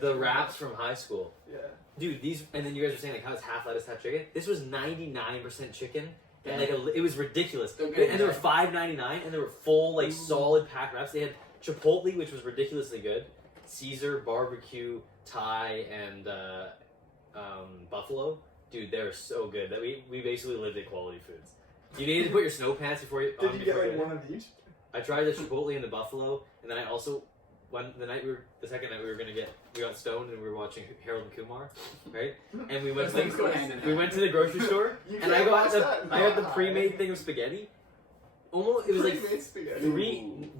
the wraps from high school. Yeah. Dude, these, and then you guys were saying like how it's half lettuce, half chicken. This was 99% chicken, and like it was ridiculous. They're good, and they were $5.99, and they were full like solid packed wraps. They had Chipotle, which was ridiculously good, Caesar, barbecue, Thai, and buffalo. Dude, they're so good that we basically lived at quality foods. You needed to put your snow pants before you. Did you get like one of each? I tried the Chipotle and the buffalo, and then I also the second night we got stoned and we were watching Harold and Kumar, right? And we went to the grocery store, and I got the pre-made thing of spaghetti. Almost, it was like spaghetti.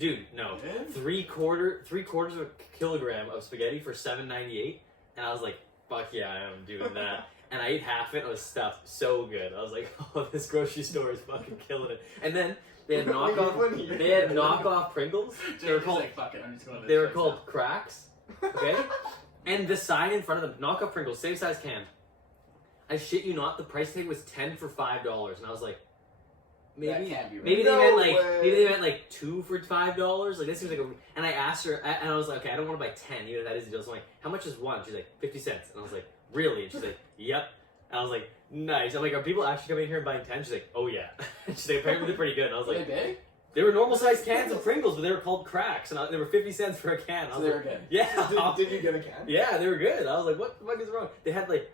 three quarters of a kilogram of spaghetti for $7.98, and I was like, fuck yeah, I am doing that. And I ate half it. I was stuffed so good. I was like, oh, this grocery store is fucking killing it. And then they had knockoff Pringles. They were called cracks. Okay? And the sign in front of them, knockoff Pringles, same size can. I shit you not, the price tag was 10 for $5. And I was like, maybe they meant like 2 for $5. Like this seems like and I asked her, and I was like, okay, I don't want to buy 10. You know that is a deal. So I'm like, how much is one? She's like, 50 cents. And I was like, really? And she's like, yep. And I was like, nice. I'm like, are people actually coming in here and buying 10? She's like, oh yeah. She's like, apparently they're pretty good. And I was like, were they big? They were normal sized cans of Pringles, but they were called cracks, and they were 50 cents for a can. So they were good. Yeah. Did you get a can? Yeah, they were good. I was like, what the fuck is wrong? They had like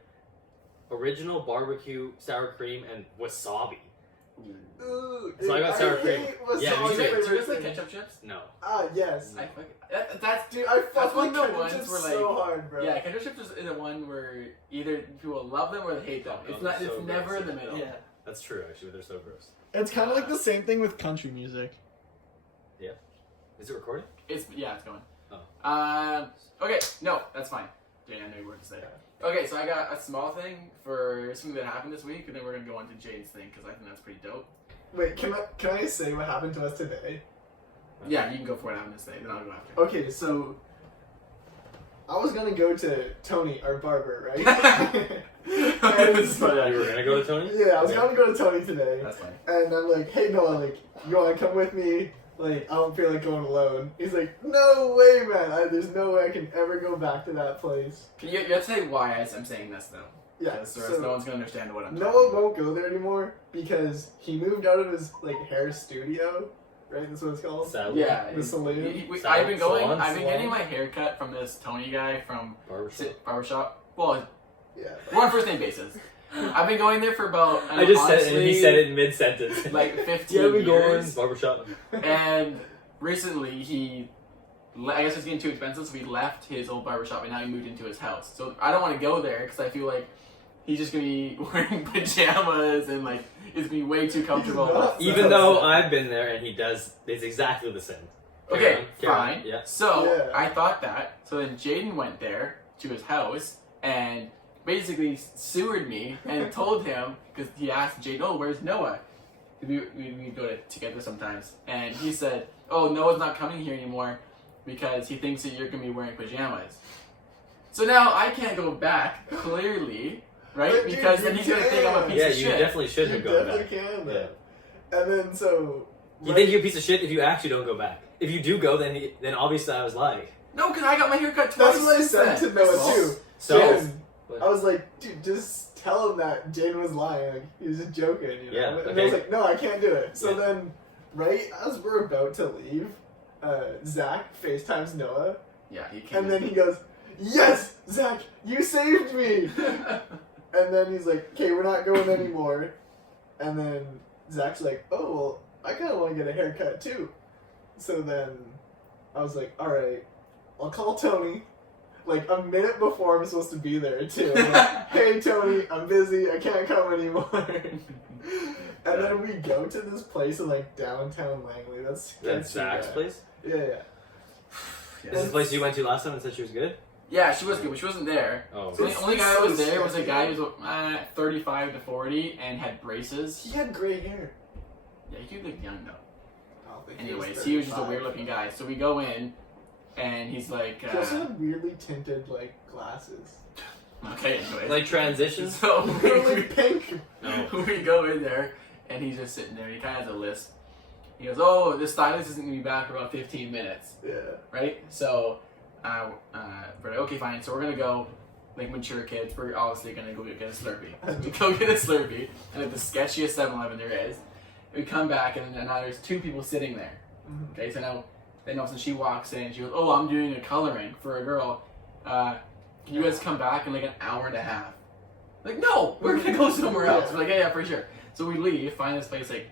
original barbecue, sour cream, and wasabi. Ooh, So I got sour cream. Yeah, Do you guys like ketchup chips? No. Yes. That's That's one one of the ones where like so hard, bro. yeah, ketchup chips is the one where either people love them or they hate them. It's not. It's so never gross. in the middle. Yeah. That's true, actually, but they're so gross. It's kind of like the same thing with country music. Yeah. Is it recording? It's going. Oh. Okay. No, that's fine. Jane, I know you were to say. Okay, so I got a small thing for something that happened this week, and then we're gonna go on to Jane's thing because I think that's pretty dope. Wait, can I say what happened to us today? Yeah, you can go for what happened today, then I'll go after. Okay, so I was gonna go to Tony, our barber, right? This is funny. You were gonna go to Tony? Yeah, I was gonna go to Tony today. That's fine. And I'm like, hey Noah, like, you wanna come with me? Like, I don't feel like going alone. He's like, no way, man. There's no way I can ever go back to that place. You have to say why I'm saying this, though. Yeah, so no one's gonna understand what I'm Noah talking about. won't go there anymore because he moved out of his, like, hair studio. Right? That's what it's called? Salon. Yeah. The saloon? I've been Salon? getting my hair cut from this Tony guy from Barbershop. Well, Yeah. we're on first name basis. I've been going there for about, I just said it, and he said it in mid-sentence. like 15 yeah, we years. going barbershop. And recently I guess it's getting too expensive, so he left his old barbershop and now he moved into his house. So I don't want to go there because I feel like he's just going to be wearing pajamas and like it's going to be way too comfortable. Even though I've been there and he does, it's exactly the same. Okay, fine. Yeah. So I thought that. So then Jaden went there to his house and basically sewered me and told him, because he asked Jaden, oh, where's Noah? We go together sometimes. And he said, oh, Noah's not coming here anymore because he thinks that you're going to be wearing pajamas. So now I can't go back, clearly, right? But because dude, then he's going to think I'm a piece Yeah, of you shit. definitely should have You gone definitely back. can, though. Yeah. And then, so... You think you're a piece of shit if you actually don't go back. If you do go, then obviously I was lying. No, because I got my hair cut twice. That's what I said to Noah, too. So, Jaden, I was like, dude, just tell him that Jane was lying. Like, he was just joking, you know? Yeah, And okay. I was like, no, I can't do it. So Yeah. then, right as we're about to leave, Zach FaceTimes Noah. Yeah, he came And then he goes, yes, Zach, you saved me. And then he's like, okay, we're not going anymore. And then Zach's like, oh, well, I kind of want to get a haircut too. So then I was like, all right, I'll call Tony. Like a minute before I'm supposed to be there too. I'm like, hey Tony, I'm busy. I can't come anymore. And then we go to this place in like downtown Langley. That's Zach's place? Yeah. This is the place you went to last time and said she was good? Yeah, she was good, but she wasn't there. Oh, So okay. the only guy that was there was a guy who was 35 to 40 and had braces. He had gray hair. Yeah, he looked young though. I don't think Anyways, he was just a 35. weird looking guy. So we go in, and he's like, He also had weirdly tinted like glasses. okay, anyways. Like transitions? So Really pink. No. we go in there, and he's just sitting there. He kind of has a list. He goes, "Oh, the stylist isn't gonna be back for about 15 minutes, Yeah. right?" So we're like, okay, fine. So we're gonna go, like mature kids. We're obviously gonna go get a Slurpee. So we go get a Slurpee, and at the sketchiest 7-Eleven there is. We come back, and now there's 2 people sitting there. Okay, so now, then all of a sudden she walks in. She goes, "Oh, I'm doing a coloring for a girl. Can you guys come back in like an hour and a half?" Like, no, we're gonna go somewhere else. We're like, yeah, for sure. So we leave, find this place like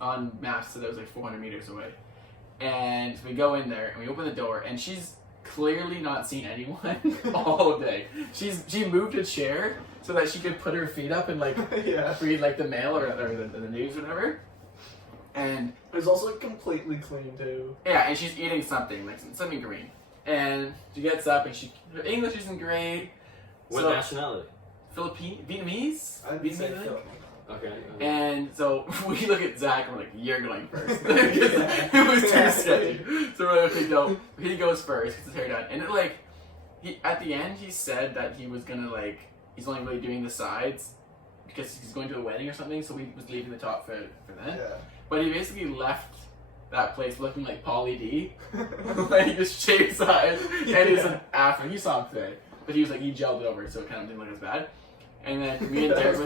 on maps, so that was like 400 meters away. And we go in there and we open the door, and she's clearly not seen anyone all day. She moved a chair so that she could put her feet up and like read like the mail or the news or whatever. And it was also completely clean too. yeah, and she's eating something like something green. And she gets up and her English isn't great. What nationality? Vietnamese? I'd say Vietnamese? Okay. And so we look at Zach and we're like, "You're going first." It was too sketchy. So we're like, "Okay, go." He goes first, gets his hair done. And it, like, at the end, he said that he was gonna, like, he's only really doing the sides because he's going to a wedding or something, so he was leaving the top for that. Yeah. But he basically left that place looking like Pauly D. Like, just shaved sides. And he's an afro. You saw him today. But he was like, he gelled it over, so it kind of didn't look as bad. And then me and Derek,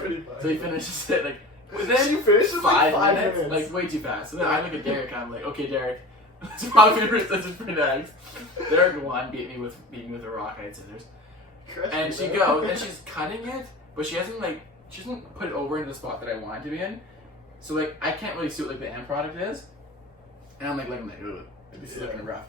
so he finishes it like within She finished in like 5 minutes. like way too fast. So then I look at Derek and I'm like, "Okay, Derek, let's probably this for next." Derek won, beat me with a rock, I had scissors. And she goes and she's cutting it, but she hasn't put it over into the spot that I want it to be in. So like I can't really see what like the end product is. And I'm like, "Ugh, this is looking rough."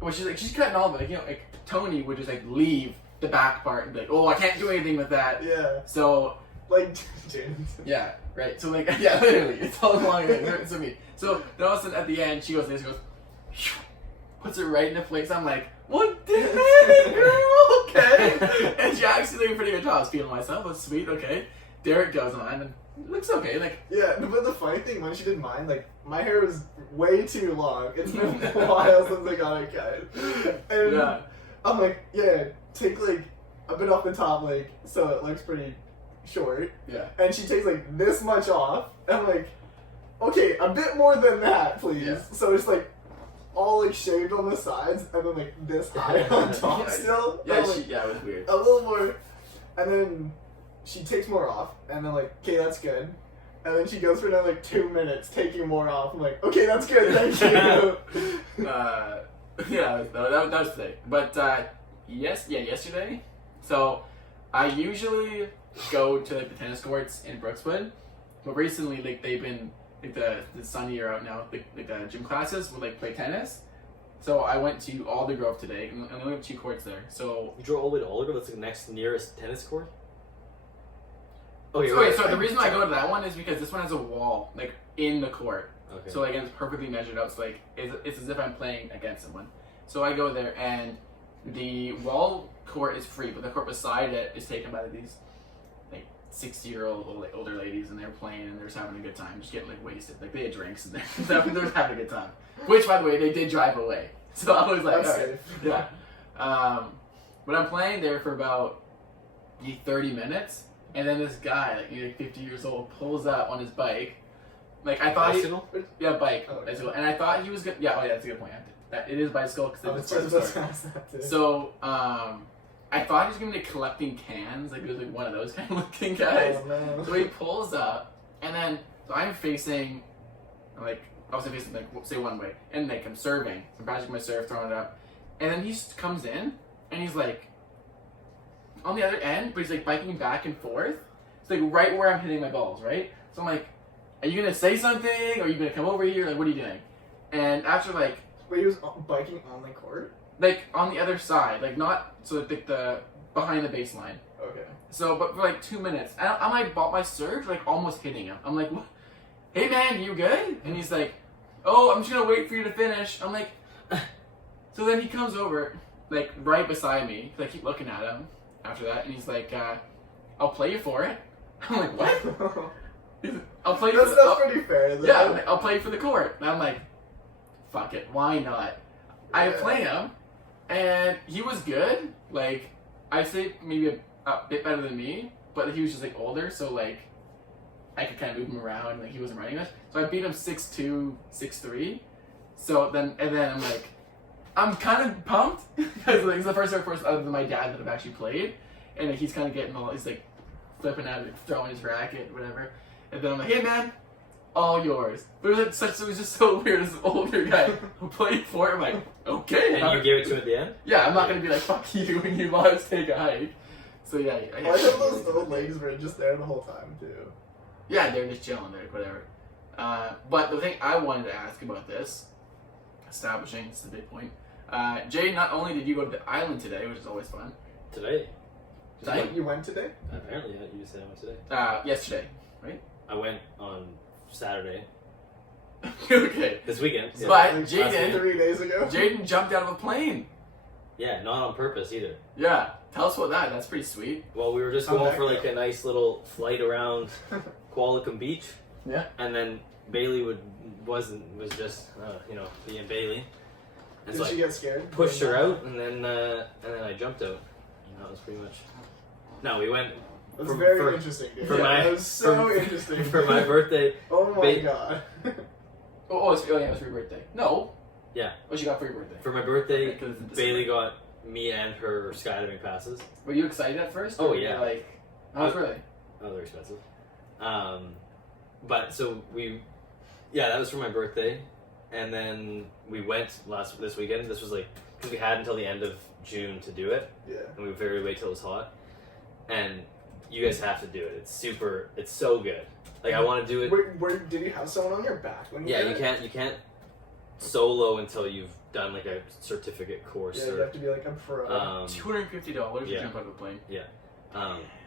Well, she's cutting all of it. Like, you know, like Tony would just like leave the back part and be like, "Oh, I can't do anything with that." Yeah. So like James. yeah, right. So like yeah, literally, it's all along it's me. So then all of a sudden at the end, she goes this, goes, puts it right into place. I'm like, "What did it, girl? Okay." And she actually did a pretty good job. I was feeling myself. That's sweet. Okay. Derek goes on and it looks okay. Like yeah, but the funny thing when she did mine, like my hair was way too long. It's been a while since I got it cut, and yeah. I'm like, yeah, take like a bit off the top, like so it looks pretty short. Yeah. And she takes like this much off, and I'm like, okay, a bit more than that, please. Yeah. So it's like all like shaved on the sides, and then like this high on top Yeah. still. Yeah, And, like, it was weird. a little more, and then she takes more off, and then like, okay, that's good. And then she goes for another like 2 minutes, taking more off. I'm like, okay, that's good, thank you. Yeah, that was today. But yesterday. So I usually go to like the tennis courts in Brookswood, but recently like they've been like the sunny year out now. Like the gym classes would like play tennis. So I went to Aldergrove today, and I only have 2 courts there. So You drove all the way to Aldergrove? That's the next nearest tennis court? Okay, wait, so the reason I go to that one is because this one has a wall like in the court. Okay. So like it's perfectly measured out. So like it's as if I'm playing against someone. So I go there and the wall court is free, but the court beside it is taken by these like 60-year-old older ladies, and they're playing and they're just having a good time, just getting like wasted. Like they had drinks and they're just having a good time. Which, by the way, they did drive away. So I was like, That's all right. safe. Yeah. But I'm playing there for about 30 minutes, and then this guy, like 50 years old, pulls up on his bike. Like I thought, Bicycle? bike, Oh, okay. bicycle, and I thought he was good. Yeah, that's a good point. That it is bicycle because I was it's part of just the about to story. ask that too. So I thought he was gonna be collecting cans, like he was like one of those kind of looking guys. Oh, no. So he pulls up, and then so I'm facing, like obviously facing like say one way, and like I'm serving, so I'm practicing my serve, throwing it up, and then he just comes in, and he's like on the other end, but he's like biking back and forth. It's like right where I'm hitting my balls, right? So I'm like, "Are you gonna say something? Or are you gonna come over here? Like, what are you doing?" And after like Wait, he was biking on the court? on the other side, like not so like the behind the baseline. Okay. So, but for like 2 minutes, and I'm like bought my surge, like almost hitting him. I'm like, "What? Hey man, you good?" And he's like, "Oh, I'm just gonna wait for you to finish." I'm like, so then he comes over, like right beside me, 'cause I keep looking at him after that, and he's like, "I'll play you for it." I'm like, "What?" I'll play you. That's pretty fair. Though. Yeah, I'm like, I'll play for the court. And I'm like, fuck it, why not? I Yeah. play him, and he was good. Like, I'd say maybe a bit better than me, but he was just like older, so like, I could kind of move him around. Like, he wasn't running much. So I beat him 6'2", 6'3". So then, and then I'm like, I'm kind of pumped because like, it's the first other than my dad that I've actually played, and like, he's kind of getting all he's like flipping out, like, throwing his racket, whatever. And then I'm like, hey man, all yours. But it was just so weird as an older guy who played for it. I'm like, okay. And you gave it to him at the end? Yeah, I'm not gonna be like, fuck you when you want to take a hike. So yeah, I Why don't those little legs were just there the whole time too? yeah, they're just chilling there, whatever. But the thing I wanted to ask about this, establishing, this is the big point. Jay, not only did you go to the island today, which is always fun. Today. Tonight? You went today? Apparently, yeah, you just said I went today. Yesterday. I went on Saturday. Okay. This weekend. Yeah. But Like, Jaden, 3 days ago. Jaden jumped out of a plane. Yeah, not on purpose either. Yeah, tell us about that. That's pretty sweet. Well, we were just How'd going that for like go? a nice little flight around Qualicum Beach. Yeah. And then Bailey was just being Bailey. And Did so she I get scared? pushed her out, and then I jumped out. And that was pretty much. No, we went That's for- very for- interesting. Dude. for Yeah, my- that was so for- interesting. for my birthday. Oh my Ba- god. Oh, yeah, it was for your birthday. No. Yeah. What you got for your birthday? For my birthday, Okay, 'cause it's in Bailey December. got me and her skydiving passes. Were you excited at first? Oh, or were you yeah. like, how was really? Oh, they're expensive. But so that was for my birthday, and then we went this weekend. This was like because we had until the end of June to do it, Yeah. and we figured we'd wait till it was hot. And you guys have to do it. It's so good. Like I want to do it. Where did you have someone on your back when you Yeah, did you can't solo until you've done like a certificate course Yeah, you have to be like a pro. or $250 yeah. to jump out of a plane.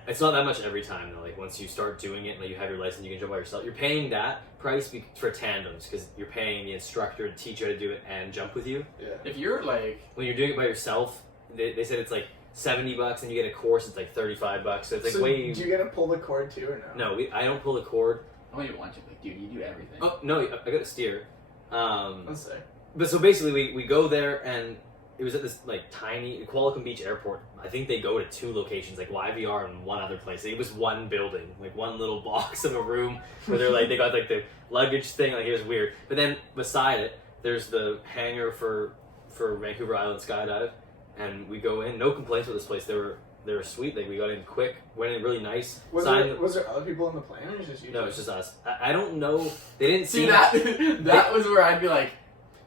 it's not that much every time though. Like once you start doing it, like you have your license, you can jump by yourself. You're paying that price for tandems because you're paying the instructor to teach you how to do it and jump with you. yeah. If you're like, When you're doing it by yourself, they said it's like $70 and you get a course. It's like $35, so it's like So way. do you get to pull the cord too or no? No, I don't pull the cord. I don't even want you. Like, dude, you do everything. Oh no, I got to steer. Let's say. But so basically, we go there and it was at this like tiny Qualicum Beach Airport. I think they go to 2 locations, like YVR and one other place. It was one building, like one little box of a room where they're like they got like the luggage thing. Like it was weird. But then beside it, there's the hangar for Vancouver Island Skydive, and we go in. No complaints with this place. They were sweet. Like we got in quick, went in really nice. Was Signed- there other people on the plane or just you? No, it's just us. I don't know. They didn't See seem that? That was where I'd be like,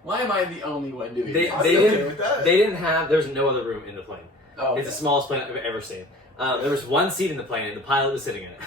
why am I the only one doing They- this? I'd they be okay didn't- with that. They didn't have. There's no other room in the plane. Oh, It's the smallest plane I've ever seen. There was one seat in the plane, and the pilot was sitting in it.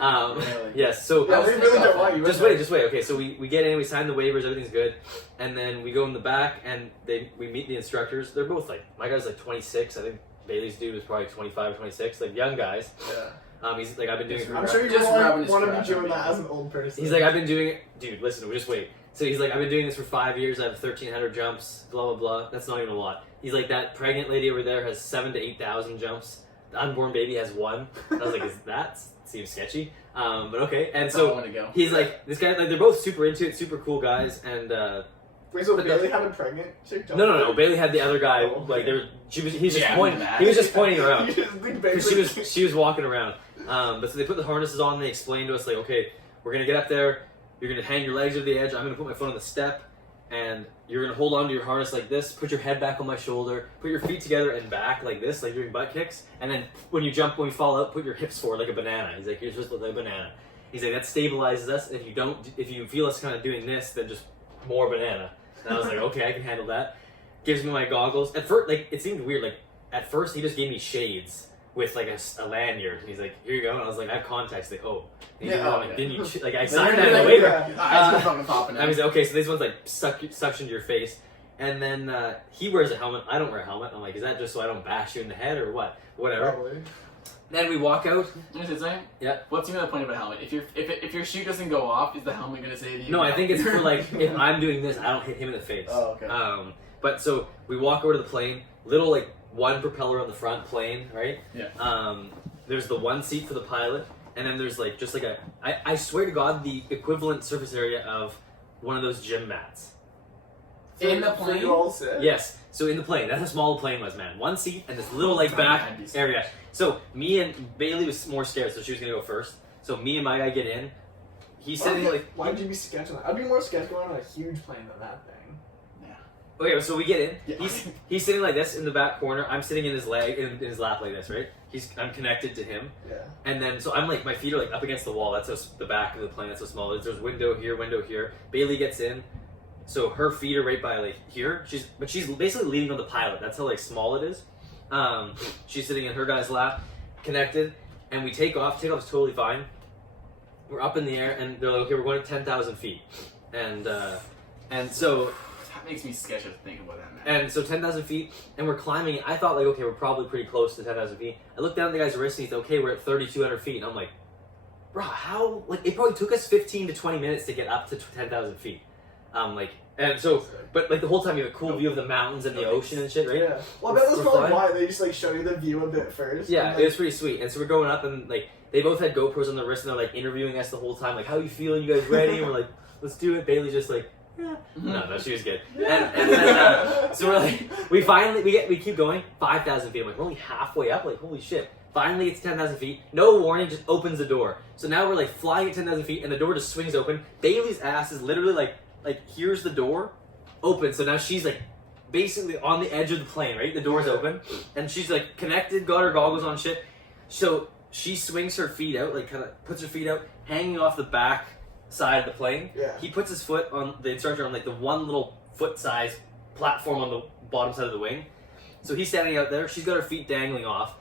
Really? Yes. So Yeah, they really don't want you. just wait. Okay, so we get in, we sign the waivers, everything's good, and then we go in the back, and we meet the instructors. They're both like my guy's like 26. I think Bailey's dude was probably 25 or 26, like young guys. Yeah. He's like I've been doing it. I'm sure you Just rubbing want his to be crotch doing on that me. as an old person. He's like I've been doing it, dude. Listen, just wait. So he's like I've been doing this for 5 years. I have 1,300 jumps. Blah blah blah. That's not even a lot. He's like that pregnant lady over there has 7,000 to 8,000 jumps. The unborn baby has 1. I was like, that seems sketchy. But okay. And That's where I so want to go. he's like this guy. Like they're both super into it, super cool guys. And Wait, so but Bailey had a pregnant chick? no. Bailey had the other guy. Oh, Like okay. there, he's just Yeah, pointing. that. He was just pointing around. You just think Because Bailey- she was walking around. But so they put the harnesses on. And they explained to us like, okay, we're gonna get up there. You're gonna hang your legs over the edge. I'm gonna put my foot on the step, and you're gonna hold on to your harness like this. Put your head back on my shoulder. Put your feet together and back like this, like you're doing butt kicks. And then when you fall out, put your hips forward like a banana. He's like, you're supposed to look like a banana. He's like, that stabilizes us. If you feel us kind of doing this, then just more banana. And I was like, okay, I can handle that. Gives me my goggles. At first, like it seemed weird. Like at first, he just gave me shades with like a lanyard. And he's like, here you go. And I was like, I have contacts. Like, oh, and Yeah, you know, oh, like, yeah. didn't you? Like I Then signed you're that in the like, waiver. yeah. Eyes are fucking popping I out. was like, okay, so these ones like suction to your face. And then he wears a helmet. I don't wear a helmet. I'm like, is that just so I don't bash you in the head or what? Whatever. Probably. Then we walk out. What is it saying? Yeah. What's even the point of a helmet? If your shoe doesn't go off, is the helmet gonna say to you? No, I think it's for like if I'm doing this, I don't hit him in the face. Oh, okay. But so we walk over to the plane. Little like one propeller on the front plane, right? Yeah. There's the one seat for the pilot, and then there's like just like I swear to God, the equivalent surface area of one of those gym mats. In the So plane? you all sit? Yes. So in the plane, that's how small the plane was, man. One seat and this little like back I'd be area. So me and Bailey was more scared, so she was gonna go first. So me and my guy get in. He's sitting like Why'd you be sketching that? I'd be more sketched going on a huge plane than that thing. Okay, so we get in. Yeah. He's sitting like this in the back corner. I'm sitting in his his lap like this, right? I'm connected to him, Yeah. and then so I'm like my feet are like up against the wall. That's the back of the plane. That's so small. There's window here. Bailey gets in, so her feet are right by like here. She's basically leaning on the pilot. That's how like small it is. She's sitting in her guy's lap, connected, and we take off. Takeoff's totally fine. We're up in the air, and they're like, okay, we're going to 10,000 feet, and so. That makes me sketchy to think about that, man. And so 10,000 feet, and we're climbing. I thought like, okay, we're probably pretty close to 10,000 feet. I looked down at the guy's wrist, and he's okay, we're at 3,200 feet. And I'm like, bro, how? Like, it probably took us 15 to 20 minutes to get up to 10,000 feet. And so, but like the whole time you have a cool view of the mountains and the ocean and shit, right? Yeah. Well, I bet that's We're probably flying. why they just like show you the view a bit first. Yeah, and, it was pretty sweet. And so we're going up, and like they both had GoPros on their wrist, and they're like interviewing us the whole time, like, how you feeling? You guys ready? And we're like, let's do it. Bailey's just like, yeah. No, she was good. And then, so we're like, we keep going, 5,000 feet. I'm like, we're only halfway up. Like, holy shit. Finally, it's 10,000 feet. No warning, just opens the door. So now we're like flying at 10,000 feet, and the door just swings open. Bailey's ass is literally like here's the door, open. So now she's like basically on the edge of the plane, right? The door's open, and she's like connected, got her goggles on, shit. So she swings her feet out, like kind of puts her feet out, hanging off the back side of the plane. Yeah. He puts his foot on the instructor on like the one little foot size platform on the bottom side of the wing. So he's standing out there. She's got her feet dangling off,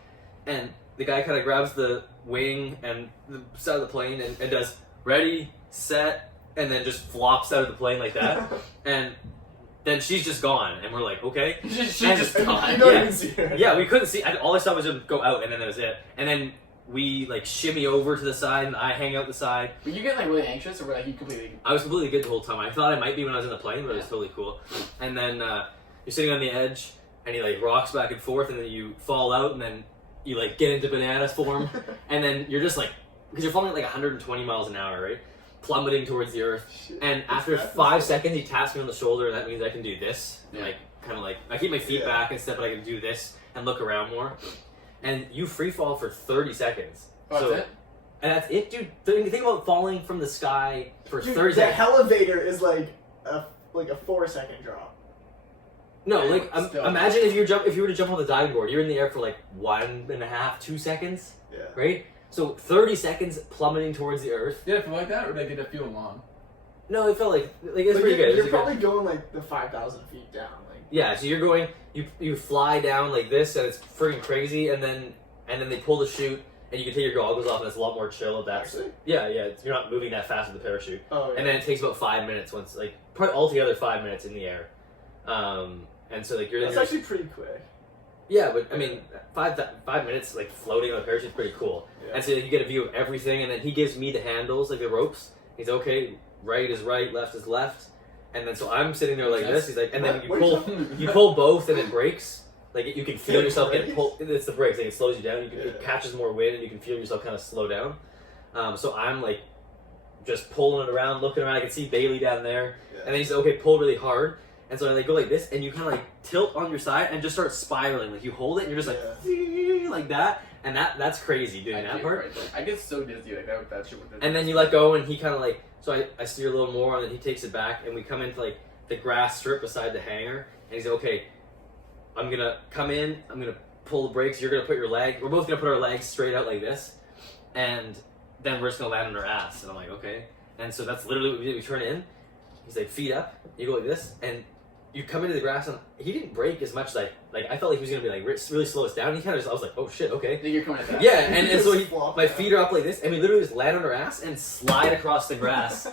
and the guy kind of grabs the wing and the side of the plane and does ready, set, and then just flops out of the plane like that. And then she's just gone, and we're like, okay. She's And- just And gone. you don't Yeah. even see her. Yeah, we couldn't see. All I saw was him go out, and then that was it. And then we like shimmy over to the side, and I hang out the side. Were you getting like really anxious, or were like you completely? I was completely good the whole time. I thought I might be when I was in the plane, but it was totally cool. And then you're sitting on the edge, and he like rocks back and forth, and then you fall out, and then you like get into banana form, and then you're just like, because you're falling at like 120 miles an hour, right? Plummeting towards the earth. Shit. And after That's 5 seconds, he taps me on the shoulder, and that means I can do this. Yeah. Like, kind of like, I keep my feet Yeah. back and stuff, but I can do this and look around more. And you free fall for 30 seconds. Oh, So- that's it. And that's it, dude. Think about falling from the sky for Dude, 30 the seconds. elevator is like a 4-second drop. No, Yeah, like still. imagine if you were to jump on the diving board, you're in the air for like 1.5, 2 seconds, Yeah. right? So 30 seconds plummeting towards the earth. Did it feel like that, or did it feel long? No, it felt like it's But pretty good. It You're was a good- probably going like the 5,000 feet down. Like. Yeah, so you're going, you fly down like this, and it's freaking crazy, and then they pull the chute, and you can take your goggles off, and it's a lot more chill. That's Actually? yeah, you're not moving that fast with the parachute, Oh yeah. and then it takes about 5 minutes once, like probably altogether 5 minutes in the air, and so like you're That's you're- actually pretty quick. yeah, but I mean 5 minutes like floating on a parachute is pretty cool, Yeah. and so you get a view of everything, and then he gives me the handles, like the ropes. He's okay, right is right, left is left. And then so I'm sitting there like this. He's like, and then What? you pull both, and it breaks. Like you can feel It yourself get breaks? pulled. It's the brakes. Like it slows you down. It Yeah. catches more wind, and you can feel yourself kind of slow down. So I'm like, just pulling it around, looking around. I can see Bailey down there, Yeah. and then he's okay, pull really hard. And so I like go like this, and you kind of like tilt on your side and just start spiraling. Like you hold it, and you're just like that, and that's crazy doing that part. I get so dizzy like that shit with this. And then you let go, and he kind of like, so I steer a little more, and then he takes it back, and we come into like the grass strip beside the hangar, and he's like, okay, I'm gonna come in, I'm gonna pull the brakes, you're gonna put your leg, we're both gonna put our legs straight out like this, and then we're just gonna land on our ass. And I'm like, okay. And so that's literally what we did. We turn in, he's like, feet up, you go like this, and you come into the grass, and he didn't brake as much as I felt like he was gonna be like really slow us down. He kind of just, I was like, oh shit, okay. I think you're coming at that. Yeah, and so my Flop feet are up like this, and we literally just land on our ass and slide across the grass.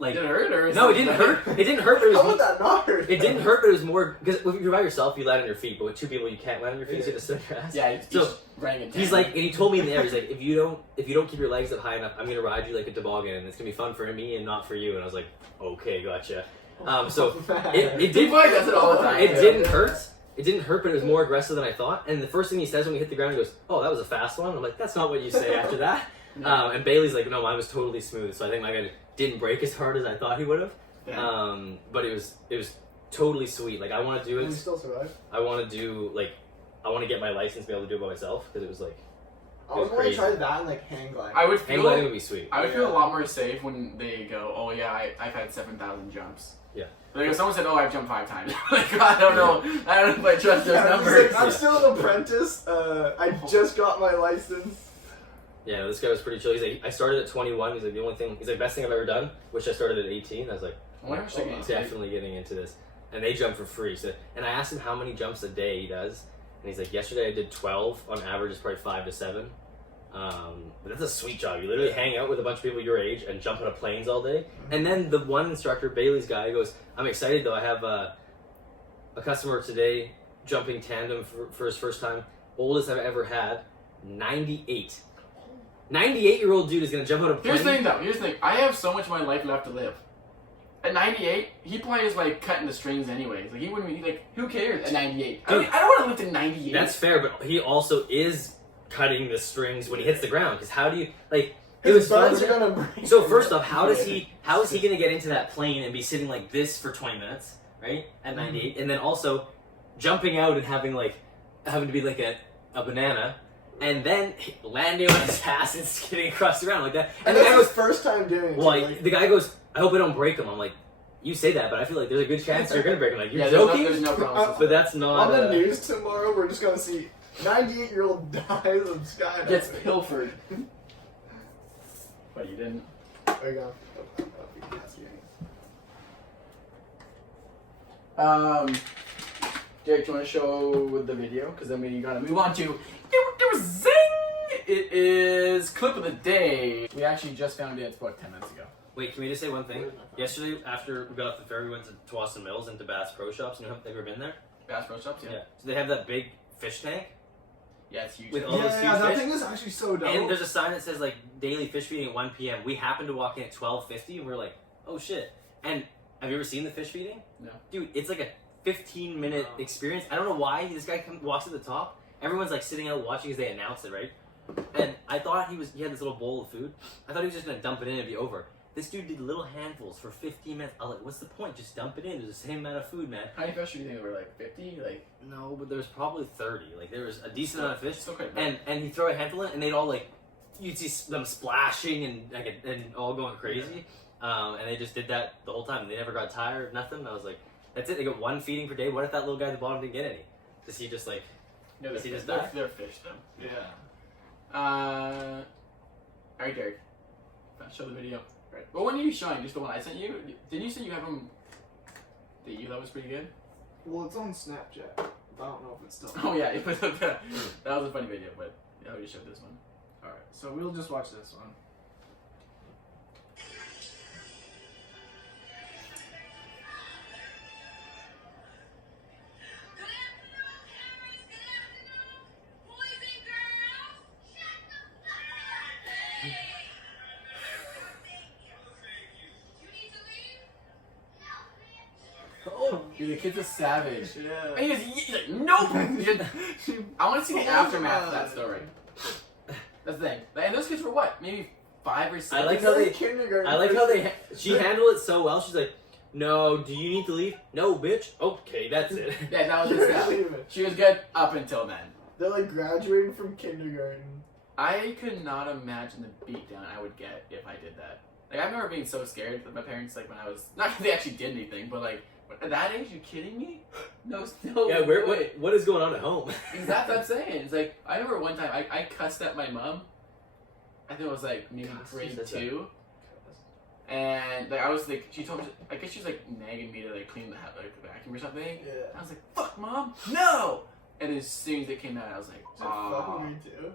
Like, Did it hurt, or no, it didn't hurt. It didn't hurt, but it How would was. that not hurt? It didn't hurt, but it was more because if you're by yourself, you land on your feet, but with two people, you can't land on your feet. So you just sit on your ass. Yeah, he's So, running it. He's like, and he told me in the air, he's like, if you don't keep your legs up high enough, I'm gonna ride you like a toboggan, and it's gonna be fun for me and not for you. And I was like, okay, gotcha. So it did. Boy does it all the time. It didn't hurt. It didn't hurt, but it was more aggressive than I thought. And the first thing he says when we hit the ground, he goes, "Oh, that was a fast one." I'm like, "That's not what you say after that." And Bailey's like, "No, mine was totally smooth." So I think my guy didn't break as hard as I thought he would have. Yeah. But it was totally sweet. Like I want to do And we it. still survive. I want to do like I want to get my license, be able to do it by myself because it was like I would want to try that and like hang gliding. I would Hang gliding feel would be sweet. I would feel a lot more safe when they go, oh yeah, I've had 7,000 jumps. Yeah. Like if someone said, oh, I've jumped 5 times. Like I don't know if I trust those Yeah, I'm just numbers. like, I'm still an apprentice. I just got my license. Yeah, no, this guy was pretty chill. He's like, I started at 21. He's like, the only thing, he's like, best thing I've ever done. Wish I started at 18. I was like, I wonder if she I'm definitely getting into this. And they jump for free. So, and I asked him how many jumps a day he does, and he's like, yesterday I did 12. On average, it's probably 5 to 7. But that's a sweet job. You literally hang out with a bunch of people your age and jump out of planes all day. And then the one instructor, Bailey's guy, goes, I'm excited though. I have a customer today jumping tandem for his first time. Oldest I've ever had, 98. 98-year-old dude is going to jump out of a plane. Here's the thing. I have so much of my life left to live. At 98, he probably is like cutting the strings anyways. Like he wouldn't be like, who cares at 98? I don't want to live to 98. That's fair, but he also is cutting the strings when he hits the ground. Because how do you like? It His was bones fun. are gonna break. So first off, how is he gonna get into that plane and be sitting like this for 20 minutes, right? At 98, and then also jumping out and having to be like a banana, and then landing on his ass and skidding across the ground like that. And the that's guy his goes, first time doing it. well, too, like, the guy goes, I hope I don't break him. I'm like, you say that, but I feel like there's a good chance you're gonna break him. Like, you're joking? There's no promises. But that's not. on the news tomorrow, we're just gonna see 98-year-old dies of skydiving. Gets pilfered. But you didn't. There you go. Jake, do you want to show the video? Because then we gotta move on to zing. It is clip of the day. We actually just found it about 10 minutes ago. Wait, can we just say one thing? Yesterday, after we got off the ferry, we went to Towson Mills and to Bass Pro Shops. You know, have you ever been there? Bass Pro Shops, yeah. So they have that big fish tank. Yeah, it's huge. With all those huge that fish. thing is actually so dope. And there's a sign that says like daily fish feeding at 1 p.m. We happened to walk in at 12:50 and we're like, oh shit. And have you ever seen the fish feeding? No. Dude, it's like a 15-minute experience. I don't know why this guy walks to the top. Everyone's like sitting out watching as they announce it, right? And I thought he had this little bowl of food. I thought he was just gonna dump it in and be over. This dude did little handfuls for 15 minutes. I was like, what's the point? Just dump it in. There's the same amount of food, man. How many fish do you think there were? Like 50? Like No, but there was probably 30. Like there was a decent amount of fish. still quite big. And he'd throw a handful in, and they'd all like, you'd see them splashing and all going crazy. And they just did that the whole time. They never got tired, nothing. I was like, that's it. They got one feeding per day. What if that little guy at the bottom didn't get any? Does he just like? No, Does he just they're, die? they're fish though. yeah. Alright, Derek. Show the video. Right. What one are you showing? Just the one I sent you? Didn't you say you have them that you thought was pretty good? Well, it's on Snapchat. I don't know if it's still. Oh yeah, that was a funny video, but yeah, we just showed this one. Alright, so we'll just watch this one. Oh, Dude, the kid's a savage. Yeah. And he's like, nope! I want to see the aftermath of that story. That's the thing. And those kids were what? Maybe 5 or 6? I like how they. Kindergarten. I like how she handled it so well. She's like, no, do you need to leave? No, bitch. Okay, that's it. Yeah, that was just that. She was good up until then. They're like graduating from kindergarten. I could not imagine the beatdown I would get if I did that. Like, I remember being so scared that my parents, like, when I was, not that they actually did anything, but like, at that age, you kidding me? No, Yeah, what is going on at home? Exactly what I'm saying. It's like, I remember one time, I cussed at my mom. I think it was like maybe grade 2. And like I was like, she told me, I guess she was like nagging me to like clean the vacuum or something. Yeah. I was like, "Fuck, mom, no!" And as soon as it came out, I was like, Is that fucking grade 2?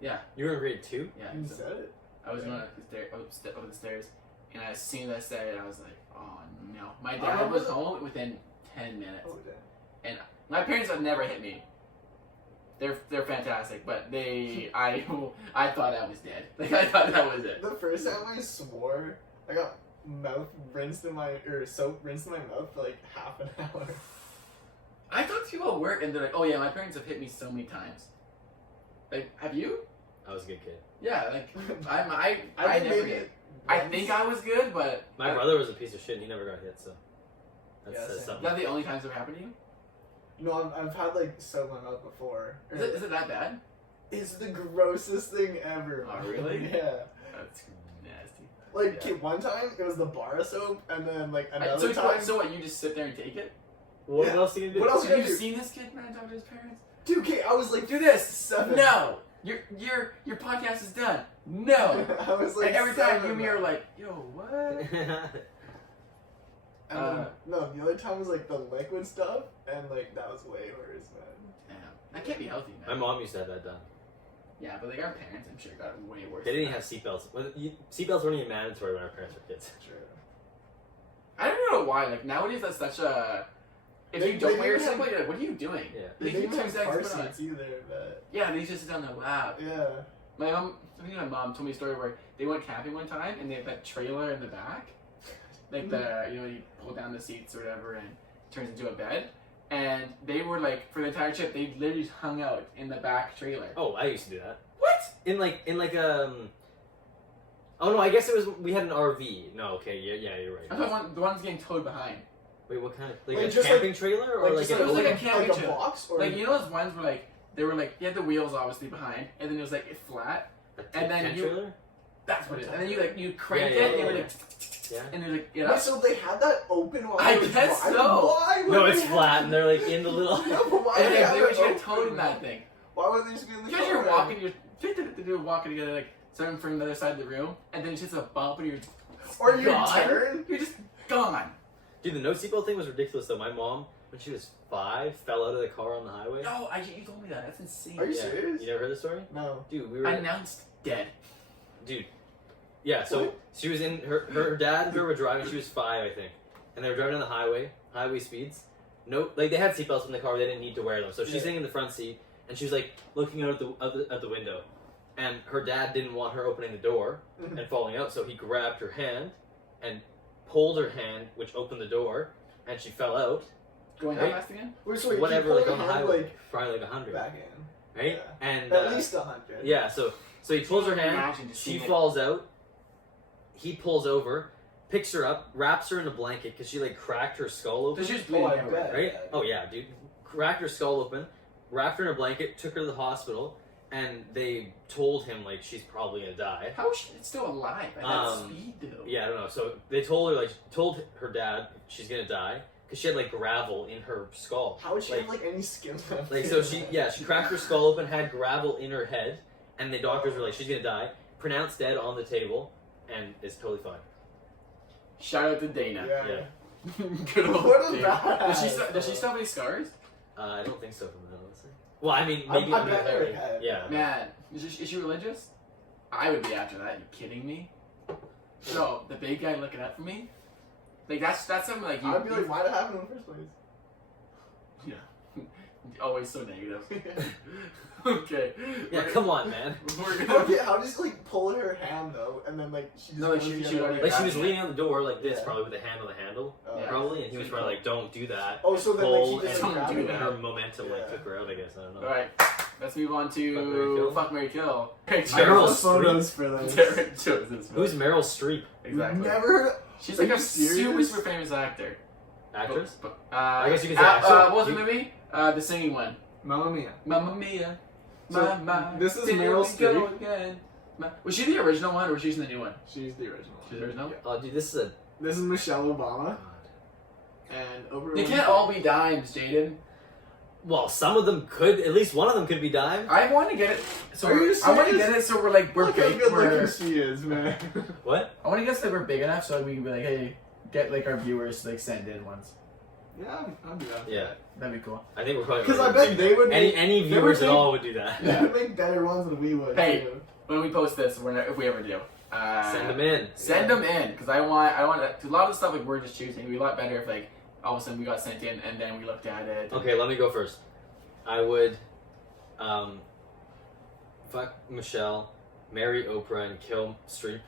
Yeah, You were in grade 2? yeah. You So said it. I was going up the stairs, and as soon as I said it, I was like, "Oh no!" My I dad remember was the- home within 10 minutes. Oh, damn. My parents have never hit me. They're fantastic, but I thought I was dead. Like I thought that was it. The first time I swore, I got soap rinsed in my mouth for like half an hour. I talk to people at work, and they're like, "Oh yeah, my parents have hit me so many times." Like, have you? I was a good kid. Yeah, like I think never maybe did. I once. think I was good, but My brother was a piece of shit and he never got hit, so. That Yeah, says same. something. Is that the only times it happened to you? No, I've had like soap in my mouth before. Is it that bad? is the grossest thing ever. Oh, really? Yeah. That's nasty. Like, Yeah. okay, one time it was the bar soap, and then like So, another time. so what? You just sit there and take it? What Yeah. else are you gonna do? What else Have you you do? seen this kid, man, talk to his parents? Dude, okay, I was like, Do this. 7. No. Your podcast is done. No. I was like, And every time 7, you and me are man. like, yo, what? And then, no, the other time was like the liquid stuff, and like that was way worse, man. Damn. That can't be healthy, My man. mom used to have that done. Yeah, but like our parents, I'm sure, got way worse. They didn't than have seatbelts. Seatbelts weren't even mandatory when our parents were kids. True. that. I don't know why. Like nowadays, that's such a. If They- you don't they wear your didn't have- seatbelt, you're like, what are you doing? Yeah. They Like, didn't you have took car seconds to put on. seats either, but Yeah, they just sit down there. Wow. yeah. My mom, I think my mom told me a story where they went camping one time and they had that trailer in the back, like the you pull down the seats or whatever and it turns into a bed. And they were like, for the entire trip, they literally hung out in the back trailer. Oh, I used to do that. What? In like Oh no, I guess it was we had an RV. No, okay, yeah, you're right. I thought the one's getting towed behind. Wait, what kind of like Like, a just camping trailer or like just it was like a camping like a trailer. box or Like you know those ones where like they were like you had the wheels obviously behind, and then it was like flat. and then tent you- trailer? That's what it is. And then you crank Yeah, it, and yeah, you're yeah. like, Yeah. and they're like, Wait, so they had that open while I it was guess dry? so. Why would No, they it's have flat it? and they're like in the little No, but why and would they have would it get open? towed in that thing. Why would they just be in the Because car? you're walking, you're walking together like starting from the other side of the room, and then it's just a bump, and you're Or you gone. turn? You're just gone. Dude, the no seatbelt thing was ridiculous though. My mom, when she was 5, fell out of the car on the highway. No, you told me that. That's insane. Are you Yeah. serious? You never heard the story? No. Dude, we were Announced dead. Dude. Yeah, so What? she was in her dad and her were driving, she was 5, I think. And they were driving on the highway speeds. No, like they had seatbelts in the car, but they didn't need to wear them. So she's Yeah. sitting in the front seat and she was like looking out at the window. And her dad didn't want her opening the door Mhm. and falling out, so he grabbed her hand and pulled her hand, which opened the door, and she fell out. Going Right. how fast again? Wait, so wait, Whatever, he like pulled on her the hand, highway, like probably like 100, back in. right? Yeah. And At least 100. yeah, so he pulls her hand, Imagine just she seeing it. falls out, he pulls over, picks her up, wraps her in a blanket because she like cracked her skull open, So she's Oh, bleeding I everywhere. bet. right? Oh yeah, dude, cracked her skull open, wrapped her in a blanket, took her to the hospital, and they told him like she's probably gonna die. How is she still alive at that speed, though? Yeah, I don't know. So they told her dad she's gonna die because she had like gravel in her skull. How would she like, have like any skin left? Like so she cracked her skull open, had gravel in her head, and the doctors were like she's gonna die. Pronounced dead on the table, and is totally fine. Shout out to Dana. Yeah. Yeah. Good old What a Dana. badass. Does she still have any scars? I don't think so from that, honestly. Well, I mean, I maybe bet under her there. head. Yeah. Man, is she religious? I would be after that. You kidding me? No, the big guy looking up for me. Like that's something like you. I'd be like, why'd it happen in the first place? always so negative. Okay. Yeah, come on, man. We're gonna. Okay, how does he like pull her hand though, and then like she just No, like, goes she the other already- way? Like she was Yeah. leaning on the door like this, Yeah. probably with a hand on the handle, Oh. Yeah. probably, and he was probably like, "Don't do that." Oh, so then Pull like she just and like, don't grabbed do it. that. Her momentum like Yeah. took her out, I guess. I don't know. All right, let's move on to Fuck, Marry, Kill. Fuck, Marry, Kill. Meryl I have Streep. photos for those. Derek chose this one. Who's Meryl Streep? exactly? Never heard. She's Are like you a super, serious? super famous actor. Actress? I guess you could say actor. What was the You- movie? The singing one. Mamma Mia. Mamma Mia. So, Mama. this is here Meryl we go Streep. again. Was she the original one or was she in the new one? She's the original. She's the original? Yeah. Oh, dude, this is a. This is Michelle Obama and Oprah. They Winfrey. can't all be dimes, Jaden. Well, some of them could. At least one of them could be dime. I want to get it. So Are you I want to serious? get it so we're like we're Look how big. good We're, looking she is, man. What? I want to get so that we're big enough so we can be like, hey, get like our viewers to like send in ones. Yeah, I'll do that. Yeah, That'd be cool. I think we're probably. Because gonna I bet they would any make, any they viewers would at make- all would do that. they would make better ones than we would. Hey. too. When we post this, we're not, if we ever do, Send them in. Send them in because I want. Cause a lot of the stuff like we're just choosing. It'd be a lot better if like all of a sudden we got sent in and then we looked at it. Okay, let me go first. I would, fuck Michelle, marry Oprah, and kill Streep,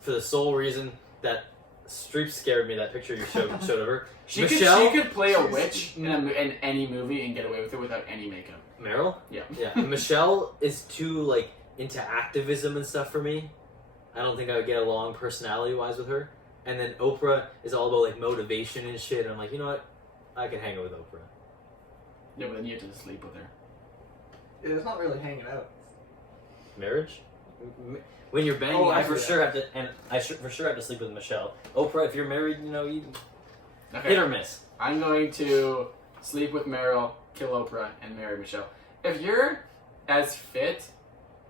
for the sole reason that Streep scared me. That picture you showed of her. She Michelle? could play a She's- witch in any movie and get away with it without any makeup. Meryl. Yeah. Yeah. Michelle is too like into activism and stuff for me. I don't think I would get along personality wise with her. And then Oprah is all about like motivation and shit. And I'm like, you know what? I can hang out with Oprah. Yeah, but then you have to sleep with her. Yeah, it's not really hanging out. marriage. When you're banging, Oh, I I for see sure have to, and for sure have to sleep with Michelle. Oprah, if you're married, you know, you Okay. hit or miss. I'm going to sleep with Meryl, kill Oprah, and marry Michelle. If you're as fit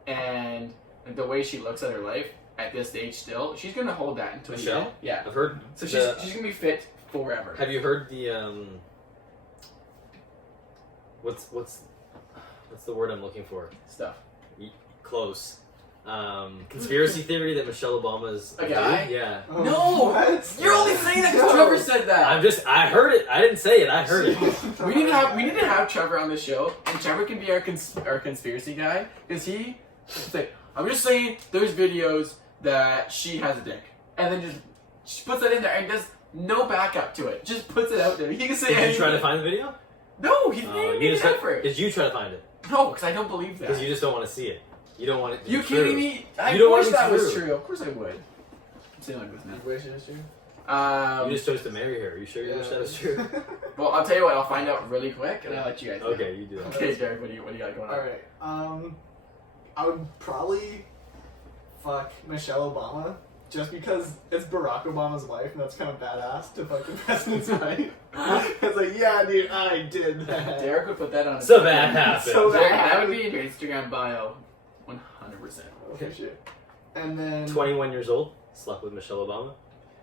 and the way she looks at her life at this age still, she's gonna hold that until the Michelle? end. Yeah. I've heard. So the- she's gonna be fit forever. Have you heard the what's the word I'm looking for? Stuff. Close. Conspiracy theory that Michelle Obama is A guy? Yeah. Oh, No! what? You're only saying that because No. Trevor said that. I heard it. I didn't say it. I heard it. We need to have Trevor on the show, and Trevor can be our conspiracy guy because he's like, I'm just saying there's videos that she has a dick, and then just puts that in there and does no backup to it. Just puts it out there. He can say Did you anything. try to find the video? No, he's You made just an effort. did you try to find it? No, because I don't believe that. Because you just don't want to see it. You don't want it to You be true. kidding me? I You don't wish want it that to was true. true. Of course I would. I'm saying like this You now. wish it was true? You just chose to marry her. Are you sure you wish that was true? Well, I'll tell you what. I'll find out really quick, and I'll let you guys know. Okay, you do that. Okay, Derek. What do you got going on? Alright, I would probably fuck Michelle Obama just because it's Barack Obama's wife and that's kind of badass to fuck the president's wife. It's like, yeah, dude, I did that. Derek would put that on. his So Instagram. that happened. So Derek, that that would be in your Instagram bio, 100%. Okay, shit. And then 21 years old, slept with Michelle Obama.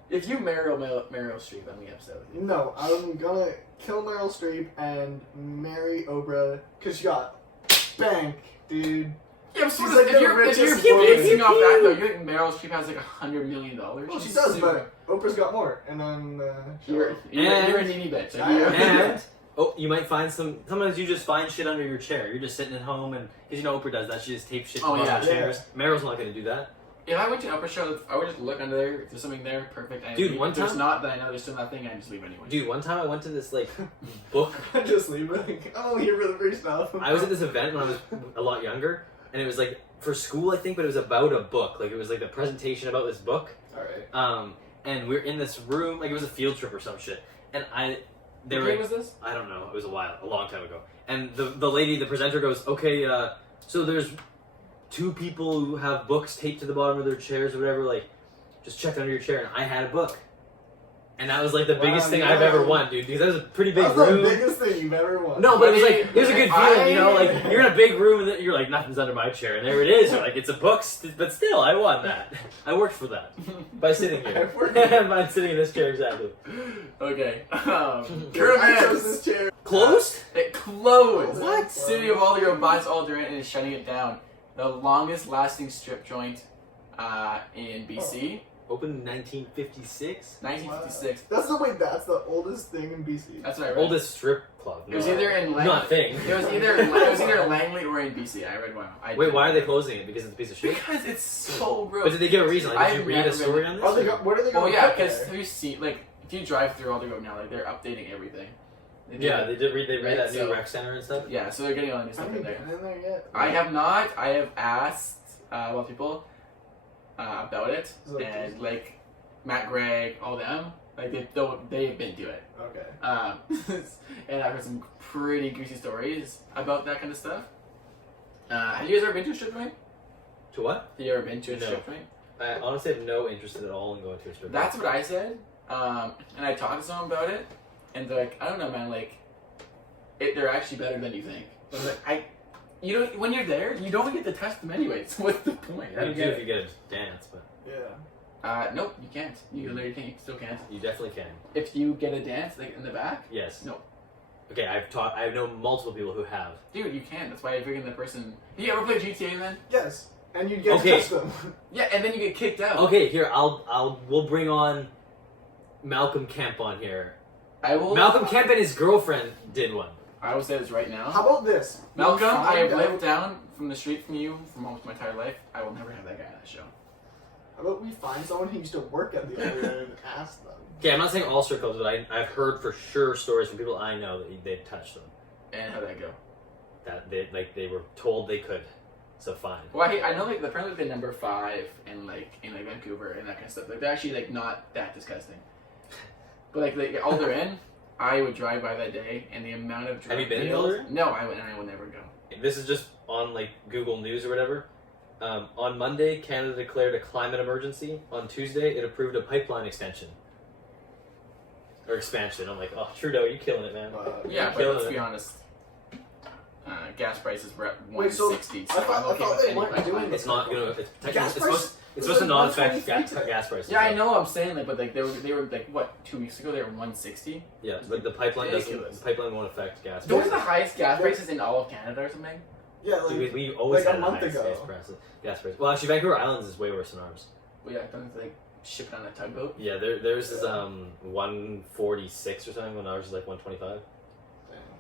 If you marry Meryl Streep, I'm gonna be upset with you. no, I'm gonna kill Meryl Streep and marry Oprah because she got bank, dude. Yeah, but She's if like the you're richest basing woman. off that though, you think Meryl Streep has like $100 million? Well, she She's does, super- but Oprah's got more. And then You're a needy bitch. I am. And you might find sometimes you just find shit under your chair. You're just sitting at home and because you know Oprah does that. She just tapes shit to Oh, the bottom yeah. of chairs. Meryl's not gonna do that. If I went to an Oprah show, I would just look under there. If there's something there, perfect. And Dude, if one there's time- not, then I know there's still nothing. I just leave anyway. Dude, one time I went to this like book. I just leave it. Like, I'm only here for the free stuff. I was at this event when I was a lot younger, and it was like for school, I think, but it was about a book. Like it was like the presentation about this book. Alright. And we're in this room, like it was a field trip or some shit. And they What were game was this? I don't know, it was a long time ago. And the lady, the presenter goes, okay, so there's two people who have books taped to the bottom of their chairs or whatever, like, just check under your chair. And I had a book. And that was like the Wow, biggest thing yeah. I've ever won, dude, because that was a pretty big That's room. the biggest thing you've ever won. No, but it was like it was a good feeling, you know. I- Like you're in a big room and you're like nothing's under my chair, and there it is. You're like it's a book, but still, I won that. I worked for that by sitting here. I worked- by sitting in this chair exactly. Okay. I Current chose events. this chair. Closed? It closed. What? City of Aldergrove buys Aldergrove and is shutting it down. The longest lasting strip joint in BC, Opened in 1956. 1956. That's the oldest thing in BC. That's what I read. Oldest strip club. It was No. either in Not thing. It was either Langley or in BC. I read one. Wait, why are they closing it? Because it's a piece of shit. Because it's so gross. But did they give a reason? Like, did you I've read never a story been- on this? Oh, what are they Oh going yeah, put because there? you see, like, if you drive through Aldergrove now, like they're updating everything. They do Yeah, it. they did read. They read Right, that new so- rec center and stuff. Yeah, so they're getting all the new I stuff haven't in there. been in there yet. I have not. I have asked a lot of people about it, Is it and like Matt Gregg, all them, like they've been to it. Okay. And I've heard some pretty goosey stories about that kind of stuff. Have you guys ever been to a strip joint? To what? Have you ever been to a No. strip joint? I honestly have no interest at all in going to a strip. That's what I said. And I talked to someone about it, and they're like, I don't know, man. Like, they're actually better than you think. I was like, you don't. When you're there, you don't get to test them anyway. So what's the point? I You don't do get if it. you get a dance, but Nope, you can't. You literally can't. You still can't. you definitely can. If you get a dance like in the back, Yes. No. Okay, I know multiple people who have. dude, you can't. That's why if you're getting the person. You ever play GTA then? Yes. And you get Okay. to touch them. Yeah, and then you get kicked out. Okay, here we'll bring on Malcolm Kemp on here. I will. Malcolm Kemp and his girlfriend did one. I will say this right now. How about this? Malcolm, We'll I have find out- lived down from the street from you for almost my entire life. I will never have that guy on that show. How about we find someone who used to work at the other end and ask them? Okay, I'm not saying all strip clubs, but I've heard for sure stories from people I know that they touched them. And how'd that go? That they were told they could. So fine. Well, I know like apparently they're number 5 in Vancouver and that kind of stuff. Like they're actually like not that disgusting. But like all they're in, I would drive by that day and the amount of Have you been in deals- Alder? No, I will never go. This is just on like Google News or whatever. On Monday, Canada declared a climate emergency. On Tuesday, it approved a pipeline extension. Or expansion. I'm like, oh, Trudeau, you killing it, man. Yeah, but Killing let's it. be honest. Gas prices were at Wait, so 160. I thought they weren't doing It's not gonna. Gas It's prices- supposed to not affect 123 today. gas prices. Yeah, I though. know. I'm saying like, but like they were like what 2 weeks ago they were 160. Yeah, but the pipeline doesn't. Ridiculous. The pipeline won't affect gas Those are prices. the highest gas prices in all of Canada or something. Yeah, like We always like a had month highest ago. gas prices. Well, actually, Vancouver Islands is way worse than ours. Well, yeah, don't they like ship it on a tugboat? Yeah, theirs is 146 or something when ours is like 125.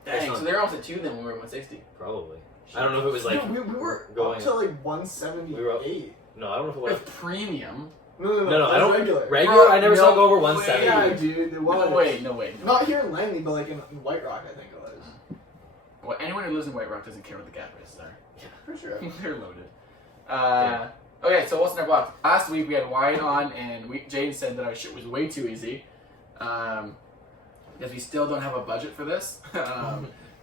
Dang, not- so they're almost at 2 then when we were 160. Probably. I don't know if it was like no, we were going up to like 178. We were up- no, I don't know if it was. With premium. No, No, I that's don't. regular. Regular, I never saw it go over No 170. Yeah, dude, it was. No way, no way. Not here in Langley, but like in White Rock, I think it was. Well, anyone who lives in White Rock doesn't care what the gas prices are. For sure. They're loaded. Okay, so what's in our box? Last week we had wine on, and Jane said that our shit was way too easy. Because we still don't have a budget for this.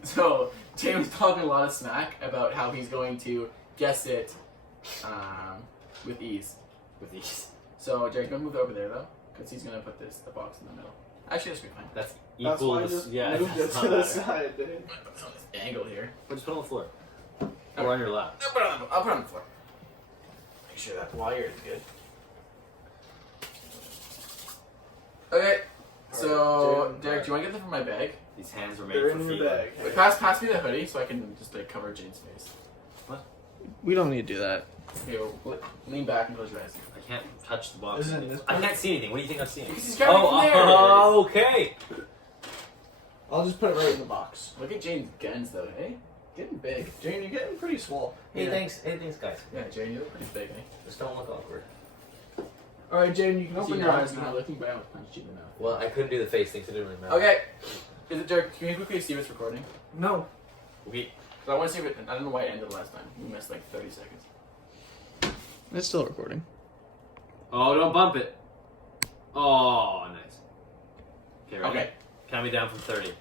So Jane was talking a lot of smack about how he's going to guess it with ease. With these. So Jake's gonna move over there though, because he's gonna put the box in the middle. Actually, that should be fine. That's That's equal. why I to just yeah, moved it that's to not the bad. side, dude. Put it on this angle here. Or just put it on the floor. Or on your lap. I'll put it on the floor. Make sure that wire is good. Okay, so Dude, Derek, do you want to get them from my bag? These hands were made They're for in your feeling. bag. Wait, pass me the hoodie so I can just like cover Jane's face. We don't need to do that. Okay, well, lean back and close your eyes. I can't touch the box. Isn't this I can't see anything. What do you think I'm seeing? Because he's grabbing from there. Oh, okay. I'll just put it right in the box. Look at Jane's guns though, hey? Getting big. Jane, you're getting pretty swole. Hey, Yeah. thanks. Hey, thanks, guys. Yeah, Jane, you look pretty big, eh? Just don't look awkward. All right, Jane, you can open your eyes You're not now. looking, but I almost punched you in the mouth. Well, I couldn't do the face thing, so it didn't really matter. Okay. Is it Derek? Can you quickly see if it's recording? No. We. Because I want to see if it. I don't know why it ended last time. We missed like 30 seconds. It's still recording. Oh, don't bump it. Oh, nice. Okay, ready? Okay. Count me down from 30.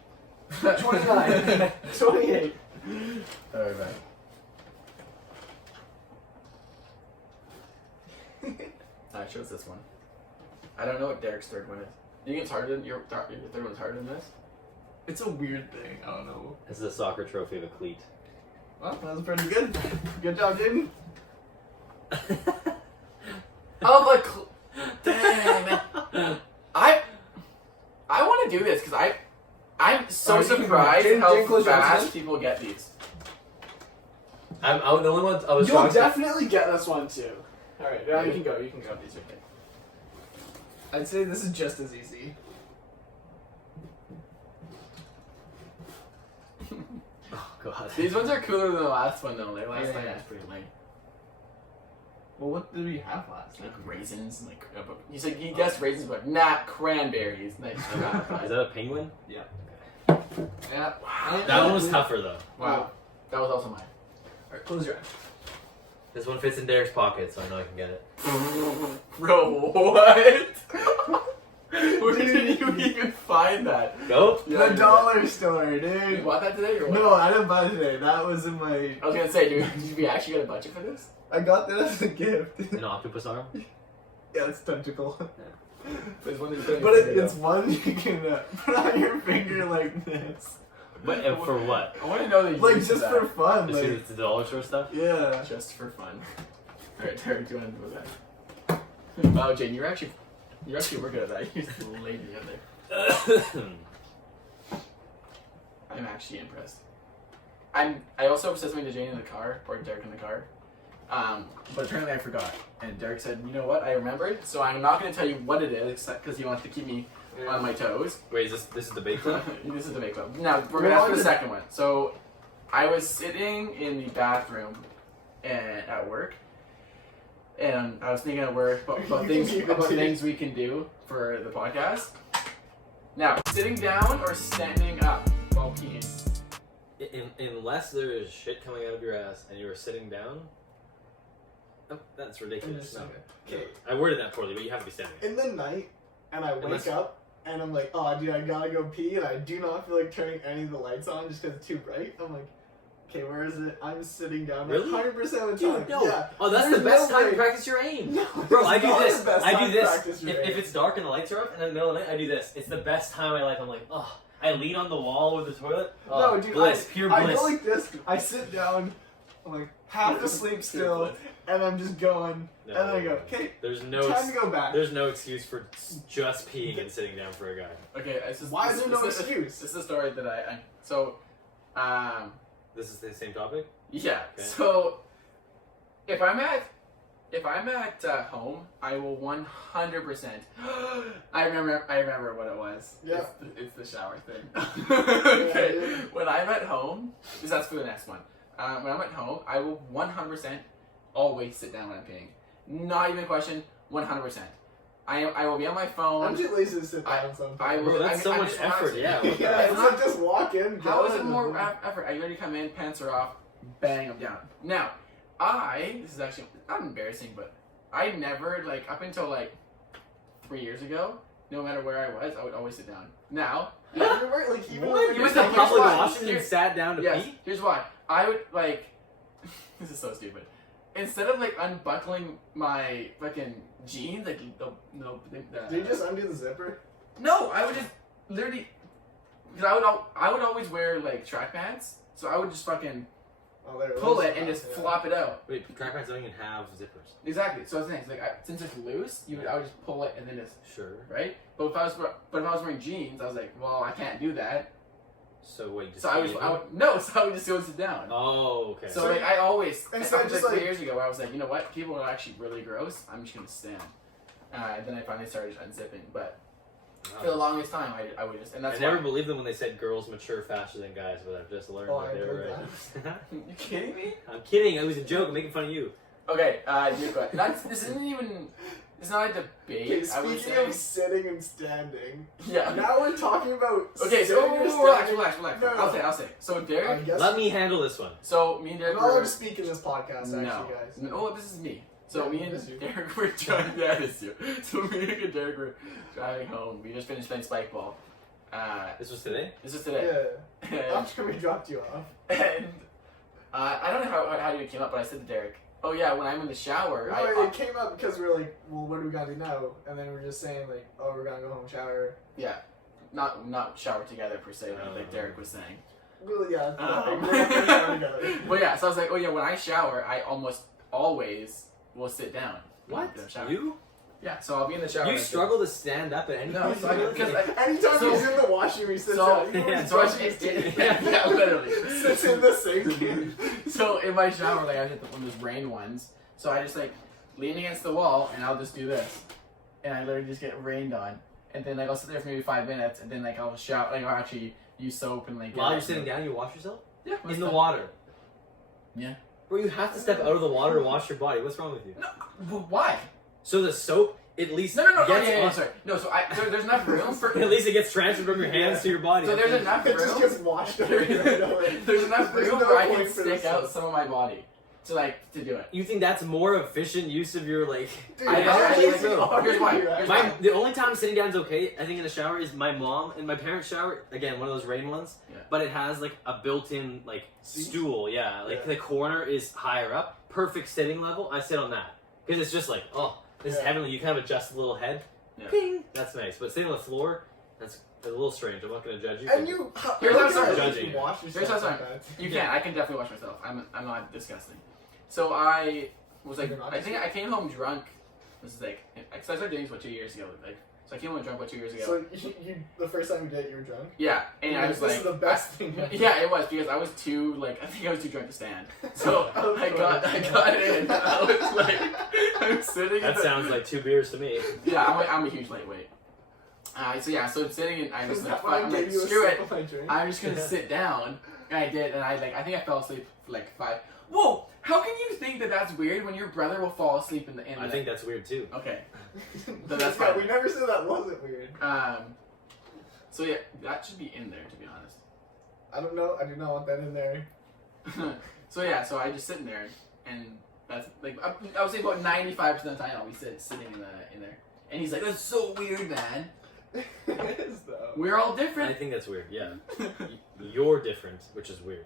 29. 28. Alright, back. I chose this one. I don't know what Derek's third one is. Do you think it's harder than your third one's harder than this? It's a weird thing. I don't know. This is a soccer trophy of a cleat. Well, that was pretty good. Good job, Jaden. Oh, but dang! I want to do this because I'm so Alright, you can surprised go. Jane, how close your eyes fast then. people get these. I'm the only one. I was You'll shocked. definitely get this one too. All right, now you can go. You can go. These are good. I'd say this is just as easy. Oh god. These ones are cooler than the last one though. Like last Yeah. time was pretty lame. Well, what did we have last Like time? raisins, like he said he guessed raisins, but not cranberries. Nice. Is that a penguin? Yeah. Wow. That one was tougher though. Wow. That was also mine. All right, close your eyes. This one fits in Derek's pocket, so I know I can get it. Bro, what? Where did you even find that? Go. Yeah, The dollar store, You dude. bought that today or what? No, I didn't buy it today. That was in my. I was gonna say, dude, did you actually get a budget for this? I got that as a gift. An octopus arm. Yeah, it's tentacle. There's one that you put in But your finger, it's one you can put on your finger like this. But for what? though. I want to know the Like, use of just that. for fun. Just 'cause Like, it's the dollar store stuff. yeah. Just for fun. Alright, Derek, do you want to do that? Wow, Jane, you're actually working at that. You're just laying me out there. I'm actually impressed. I also said something to Jane in the car, or Derek in the car. But apparently I forgot. And Derek said, you know what, I remembered, so I'm not going to tell you what it is, because he wants to keep me on my toes. Wait, this is the bake club? This is the make club. Now, we're going to ask for the second one. So, I was sitting in the bathroom at work, and I was thinking at work about things we can do for the podcast. Now, sitting down or standing up while peeing? Unless there is shit coming out of your ass and you are sitting down. Oh, that's ridiculous. No. Okay. I worded that poorly, but you have to be standing. In the night, and I wake Unless- up, and I'm like, oh, dude, I gotta go pee, and I do not feel like turning any of the lights on just because it's too bright. I'm like, Okay, where is it? I'm sitting down Really? 100% of the Dude, time. no. Yeah. Oh, that's There's the best no time way. to practice your aim. No, Bro, I it's do not this. the best I time do to this. practice your If aim. it's dark and the lights are up, and in the middle of the night, I do this. It's the best time of my life. I'm like, oh, I lean on the wall with the toilet. Oh, No, dude, bliss, pure I bliss. go like this. I sit down, I'm like half asleep still, and I'm just going, No. and then I go, okay, There's no. time to go back. There's no excuse for just peeing and sitting down for a guy. Okay, it's just, Why is there no this excuse? This is the story that I so, This is the same topic. yeah. Okay. So, if I'm at home, I will 100%. I remember what it was. Yeah. It's the shower thing. Okay. Yeah. When I'm at home, because that's for the next one. When I'm at home, I will 100% always sit down when I'm peeing. Not even a question. 100%. I will be on my phone. I'm too lazy to sit down I sometimes. will- Bro, that's so I'm much just effort. honest. Yeah. Yeah, it's not just walk in, How go is it in, more and- effort? I literally come in, pants are off, bang, I'm down. Now, this is actually not embarrassing, but I never, like, up until, like, 3 years ago, no matter where I was, I would always sit down. Now, Everywhere, like even What? when You you're went to Here's public why. washroom and Here- sat down to yes, pee? here's why. I would, like, this is so stupid. Instead of, like, unbuckling my fucking jeans, like, Do you just undo the zipper? No, I would just literally, because I would always wear, like, track pants, so I would just fucking Oh, there pull is. it and just Yeah. flop it out. Wait, track pants don't even have zippers. Exactly. So I was saying, like, since it's loose, I would just pull it and then just Sure. right. But if I was wearing jeans, I was like, well, I can't do that. So wait, just So I would just go sit down. Oh, okay. So like I always, And and so so I just, like 3 like- years ago, I was like, you know what, people are actually really gross. I'm just gonna stand. And then I finally started unzipping, but for the longest time, I would just, and that's I never why. believed them when they said girls mature faster than guys, but I've just learned Oh, that I they were heard right. You kidding me? I'm kidding. It was a joke. I'm making fun of you. Okay, dude, but this isn't even. It's not a debate. Okay, I would speaking say. of sitting and standing, Yeah. now we're talking about Okay, so sitting or relax. standing. No, no. I'll say. So I Derek. guess Let me handle this one. So me and Derek. I'm not allowed were- to speak in this podcast, actually, No. guys. Oh, this is me. So Yeah, me this is you. and Derek were driving. Yeah, it's you. So me and Derek were driving home. We just finished playing spike ball. This was today. This is today. Yeah. After we dropped you off. And I don't know how you came up, but I said to Derek, "Oh yeah, when I'm in the shower, No, it came up because we were like, well, what do we gotta do now? And then we were just saying, like, oh, we're gonna go home, shower. not shower together per se, like Derek was saying." Well, yeah. Um, we're not gonna shower together. But yeah, so I was like, "Oh yeah, when I shower, I almost always will sit down." when I'm What? in the shower. You? Yeah, so I'll be in the shower. You and I struggle to stand up at any No, point? so because Anytime So- he's in the washroom, he sits so- down. Even when yeah, he's so I brushing his teeth. yeah, literally. Sits in the sink. So in my shower, like I hit one of those rain ones. So I just like lean against the wall and I'll just do this, and I literally just get rained on. And then like I'll sit there for maybe 5 minutes, and then like I'll shower, like I'll actually use soap and like. While get you're out. sitting down, you wash yourself? Yeah. In the water? Yeah. Bro, you have to step out of the water to wash your body. What's wrong with you? Well, why? So the soap at least No, gets yeah, on- sorry. No, so there's enough room for. At least it gets transferred from your hands to your body. So there's enough It just room. gets washed away. There's enough There's room no where I point can for stick this out stuff. some of my body to do it. You think that's more efficient use of your like? Dude, I how actually lazy do. are Here's why. you, Here's actually? why. The only time sitting down is okay, I think, in the shower is my mom and my parents' shower. Again, one of those rain ones. Yeah. But it has like a built-in like Seat? stool. Yeah, like Yeah. the corner is higher up, perfect sitting level. I sit on that because it's just like, oh, this is Yeah. heavenly. You kind of adjust the little head. Yeah. Ping. That's nice. But sitting on the floor, that's a little strange. I'm not gonna judge you. And you, how, Here's how how I'm can you judging. wash Here's yourself how I'm like that? You can. I can definitely wash myself. I'm not disgusting. So I was like, You're not I think I came home drunk. This is like, because I started dating this 2 years ago. Like, so I came home drunk 2 years ago. So you, the first time you did, you were drunk. Yeah, and I was this like, is the best thing. ever. yeah, it was because I was too like I think I was too drunk to stand. So Of I got in. I was like, I'm sitting. That sounds like 2 beers to me. Yeah, I'm a huge lightweight. So I'm sitting and I was Is like, that why I I'm gave like, you a screw sip it. of my drink? I'm just gonna sit down. And I did, and I think I fell asleep for like 5. Whoa! How can you think that that's weird when your brother will fall asleep in the I think that's weird too. Okay. So that's yeah, fine. we never said that wasn't weird. So yeah, that should be in there to be honest. I don't know. I do not want that in there. So yeah, so I just sitting there, and that's like I would say about 95% of the time I'll be sitting in there, and he's like, "That's so weird, man. It is though. We're all I different." think that's weird. Yeah, you're different, which is weird.